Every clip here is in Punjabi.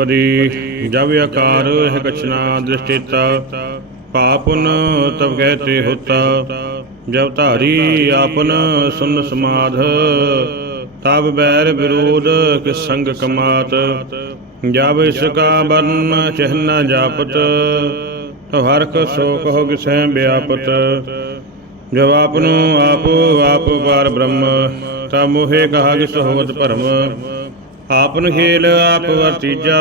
ਪਦੀ ਜਬ ਆਕਾਰ ਹੈ ਕਛਨਾ ਦ੍ਰਿਸ਼ਟੇਤਾ, ਪਾਪਨ ਤਬ ਕਹਤੇ ਹੋਤਾ। ਜਬ ਧਾਰੀ ਆਪਨ ਸੁਨ ਸਮਾਧ ਤਬ ਬੈਰ ਵਿਰੋਧ ਕਿਸ ਸੰਗ ਕਮਾਤ। ਜਬ ਇਸ ਕਾ ਬਰਨ ਚਹਿਨਾ ਜਾਪਤ ਤੋ ਹਰਖ ਸੋ ਕਹੋ ਕਿਸੈ ਵਿਆਪਤ। ਜਬ ਆਪਨੋ ਆਪ ਆਪ ਪਾਰ ਬ੍ਰਹਮ ਤਾ ਮੋਹਿ ਕਹਾ ਕਿਸ ਹੋਵਤ ਭਰਮ। ਆਪਨ ਖੇਲ ਆਪ ਵਰਤੀਜਾ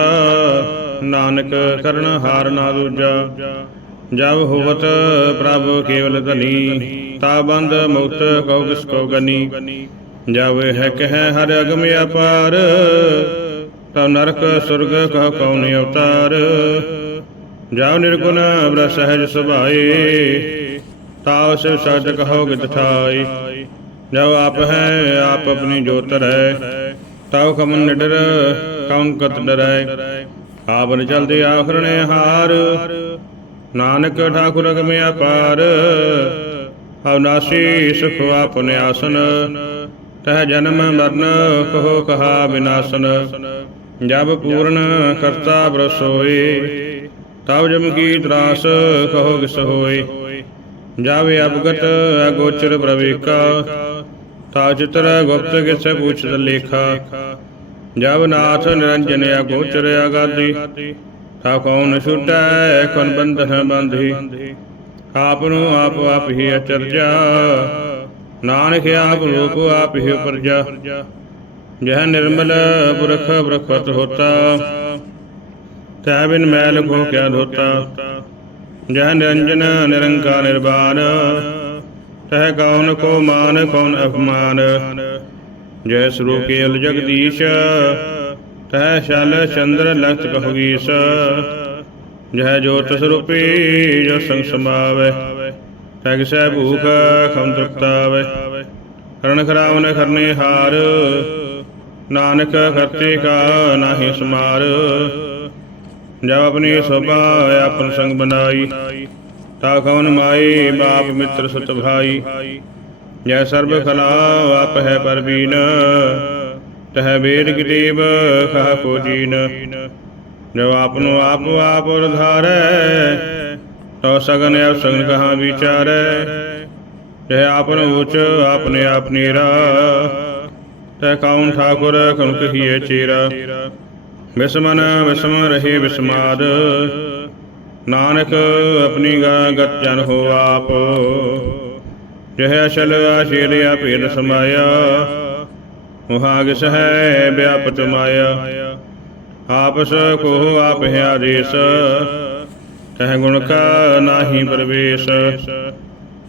ਨਾਨਕ ਕਰਨ ਹਾਰ ਨਾ ਦੂਜਾ। ਜਬ ਹੋਵਤ ਪ੍ਰਭ ਕੇਵਲ ਧਨੀ, ਤਾ ਬੰਦ ਮੁਕਤ ਕਉ ਕਿਸ ਕੋ ਗਨੀ। ਜਬ ਹੈ ਕਹਿ ਹਰ ਅਗਮ ਅਪਾਰ, ਤਾ ਨਰਕ ਸੁਰਗ ਕਹ ਕਉ ਅਵਤਾਰ। ਜਬ ਨਿਰਗੁਣ ਬ੍ਰ ਸਹਿਜ ਸੁਭਾਏ ਤਾਵ ਸਿਵ ਸਜ ਕਹੋ ਗਿਤ ਠਾਈ ਜਬ ਆਪ ਹੈ, ਆਪ ਆਪਣੀ ਜੋਤ ਹੈ ਤਾਉ ਕਮਨ ਨਿਡਰ, ਕਉਨ ਕਤ ਡਰੈ। ਆਪਨ ਚਲਦੇ ਆਖਰਣੇ ਹਾਰ। ਨਾਨਕ ਠਾਕੁਰ ਅਗਮੇ ਅਪਾਰ। ਅਵਨਾਸੀ ਸੁਖ ਆਪਨ ਆਸਨ। ਤਹ ਜਨਮ ਮਰਨ ਕਹੋ ਕਹਾ ਵਿਨਾਸ਼ਨ ਜਬ ਪੂਰਨ ਕਰਤਾ ਬਰਸੋਏ ਤਬ ਜਮ ਕੀ ਤਰਾਸ ਕਹੋ ਕਿਸ ਹੋਏ। ਜਬ ਅਬਗਤ ਅਗੋਚਰ ਪ੍ਰਵੇਕਾ। ਤਾ ਚਿਤਰ ਗੁਪਤ ਕਿਸ ਪੁੱਛਤ ਲੇਖਾ। ਜਬ ਨਾਥ ਨਿਰੰਜਨ ਅਗੋਚਰ ਅਗਾਦੀ ਤਾ ਕੌਣ ਛੁਟੈ, ਕੌਣ ਬੰਧਨ ਬੰਧੀ ਆਪ ਨੂੰ ਆਪ ਆਪ ਹੀ ਅਚਰਜਾ ਨਾਨਕ ਆਪ ਰੂਪ ਆਪ ਹੀ ਉਪਰਜਾ ਜਹ ਨਿਰਮਲ ਪੁਰਖ ਬ੍ਰਖਵਤ ਹੋਤਾ, ਤੈ ਬਿਨ ਮੈਲ ਕੋ ਕਿਆ ਧੋਤਾ। ਜਹ ਨਿਰੰਜਨ ਨਿਰੰਕਾਰ ਨਿਰਵਾਣ ਤਹ ਕੌਣ ਕੋ ਮਾਨ ਕੌਣ ਅਪਮਾਨ? ਜੈ ਸਰੂਪ ਕੇਲ ਜਗਦੀਸ਼ ਤਹ ਸ਼ਲ ਚੰਦਰ ਲਖਤ ਕਹੂਗੀਸ ਜਹ ਜੋਤ ਸਰੂਪੀ ਜੋ ਸੰਗ ਸਮਾਵੇ, ਤੈ ਕਿਸੈ ਭੂਖ ਖਮ ਤ੍ਰਿਪਤਾਵੇ। ਕਰਨ ਖਰਾਵਨ ਕਰਨੇ ਹਾਰ, ਨਾਨਕ ਕਰਤੇ ਕਾ ਨਾਹੀ ਸਮਾਰ। ਜਬ ਆਪਣੀ ਸੋਭਾ ਆਪਨ ਸੰਗ ਬਨਾਈ ਤਾ ਕੌਣ ਮਾਈ ਬਾਪ ਮਿੱਤਰ ਸੁਤ ਭਾਈ। ਜੈ ਸਰਬ ਖਲਾ, ਆਪ ਹੈ ਪਰਬੀਨ ਤਹ ਵੇਦ ਕਿਤੇਬ ਖਾ ਕੋ ਜੀਨ ਜਬ ਆਪਨੋ ਆਪ ਆਪ ਉਧਾਰੈ ਤੋ ਸਗਨ ਅਬ ਸਗਨ ਕਹਾ ਵਿਚਾਰੈ। ਜਹ ਆਪਨ ਉਚ ਆਪਨੇ ਆਪ ਨੀਰਾ। ਤੈ ਕੌਣ ਠਾਕੁਰ ਕਨ ਕਹੀਏ ਚੇਰਾ। ਵਿਸਮਨ ਵਿਸਮ ਰਹੇ ਵਿਸਮਾਦ ਨਾਨਕ ਆਪਣੀ ਗਾ ਗਤ ਜਨ ਹੋ ਆਪ। ਜਹ ਅਸ਼ਲ ਆਸ਼ੀਰਿਆ ਭੇਦ ਸਮਾਇਆ। ਮੁਹਾਗਿਸ ਹੈ ਵਿਆਪਤ ਮਾਇਆ। ਆਪਸ ਕੋ ਆਪ ਹੈ ਆਦੇਸ। ਤਹ ਗੁਣ ਕਾ ਨਾਹੀ ਪ੍ਰਵੇਸ਼।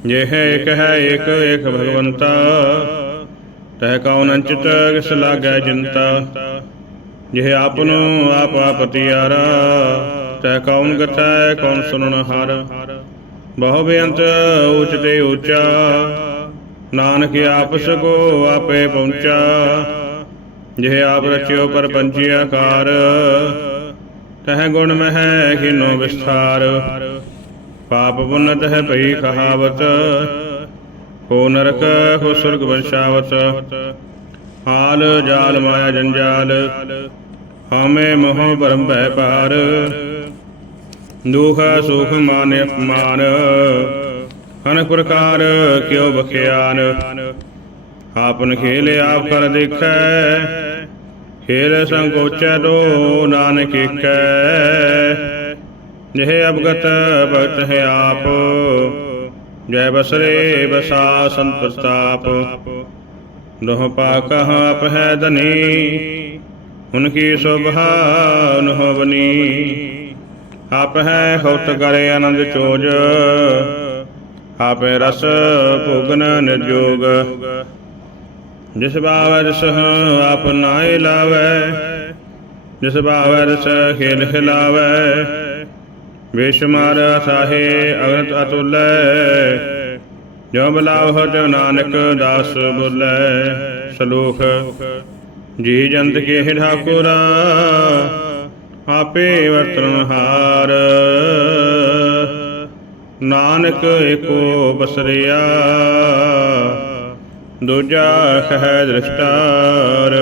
ਜਿਹ ਇਕ ਹੈ ਇਕ ਇਕ ਭਗਵੰਤਾ। ਤਹ ਕਉਨ ਅੰਚਿਤ ਕਿਸ ਲਾਗੈ ਜਿੰਤਾ। ਜਿਹ ਆਪਨੋ ਆਪ ਆਪਤਿਆਰਾ। ਤੈ ਕੌਣ ਗਤੈ ਕੌਣ ਸੁਨਣ ਹਰ? ਬਹੁ ਬੇਅੰਤ ਉਚ ਤੇ ਉਚਾ ਨਾਨਕ ਆਪਸ ਕੋ ਆਪੇ ਪਹੁੰਚਾ। ਜਿਹ ਆਪ ਰਚਿਓ ਪਰ ਪੰਚੀ ਆਕਾਰ ਤਹ ਗੁਣ ਮਹਿ ਖਿਨੋ ਵਿਸਥਾਰ। ਪਾਪ ਪੁੰਨਤ ਹੈ ਭਈ ਕਹਾਵਤ ਕੋ ਨਰਕ ਕੋ ਸੁਰਗ ਵੰਸ਼ਾਵਤ। ਹਾਲ ਜਾਲ ਮਾਇਆ ਜੰਜਾਲ ਹਮੇ ਮੋਹ ਭਰਮ ਭੈ ਪਾਰ ਦੁਖ ਸੁਖ ਮਾਨ ਅਪਮਾਨ। ਅਨੇਕ ਪ੍ਰਕਾਰ ਕਿਉ ਬਖਿਆਨ ਆਪਨ ਖੇਲ ਆਪ ਕਰ ਦੇਖੈ। ਖੇਲ ਸੰਕੋਚੈ ਤੋ ਨਾਨਕ ਏਕੈ। ਜਿਹ ਅਬਗਤ ਭਗਤ ਹੈ ਆਪ। ਜੈ ਬਸਰੇ ਬਸਾ ਸੰਤ ਪ੍ਰਤਾਪ। ਦੋਹ ਪਾ ਕਹਾਂ ਆਪ ਹੈ ਧਨੀ। ਉਨਕੀ ਸ਼ੋਭਾ ਨਹੁ ਆਪ ਹੈ ਖੌਤ ਕਰੇ ਆਨੰਦ ਚੋਜ ਆਪੇ ਰਸ ਭੋਗਨ ਨਿਰਜੋਗ ਜਿਸ ਬਾਵੈ ਰਸ ਆਪ ਨਾਇ ਲਾਵੈ ਜਿਸ ਬਾਵੈ ਰਸ ਖੇਲ ਖਿਲਾਵੈ ਬੇਸ਼ੁਮਾਰ ਸਾਹੇ ਅਗਨਤ ਅਤੁਲੈ ਜੋ ਬਲਾਵ ਜੋ ਨਾਨਕ ਦਾਸ ਬੁਲੈ ਸ਼ਲੋਕ ਜੀ ਜੰਤ ਕੇ ਠਾਕੁਰਾ ਆਪੇ ਵਰਤਨ ਹਾਰ। ਨਾਨਕ ਏਕੋ ਬਸਰਿਆ ਦੂਜਾ ਹੈ ਦ੍ਰਿਸ਼ਟਾਰ।